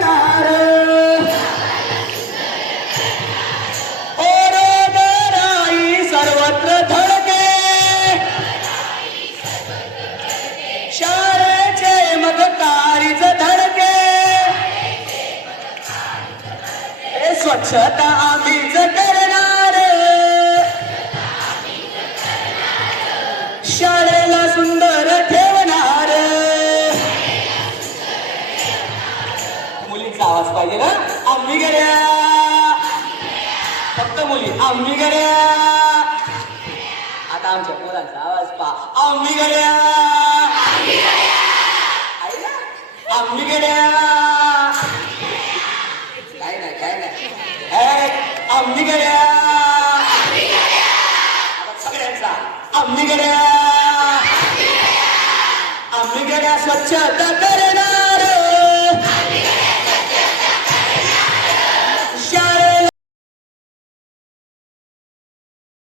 ठेवणार ओरोदराई सर्वत्र धडके शाळेचे मतकारीच धडके हे स्वच्छता आम्हीच करणार शाळेला सुंदर ठेवणार मुलींचा आवाज पाहिजे ना आम्ही गड्या फक्त मुली आम्ही गड्या आता आमच्या मुलांचा आवाज पा आम्ही गड्या आम्ही गड्या काय नाही आम्ही गड्या सगळ्यांचा आम्ही गड्या स्वच्छता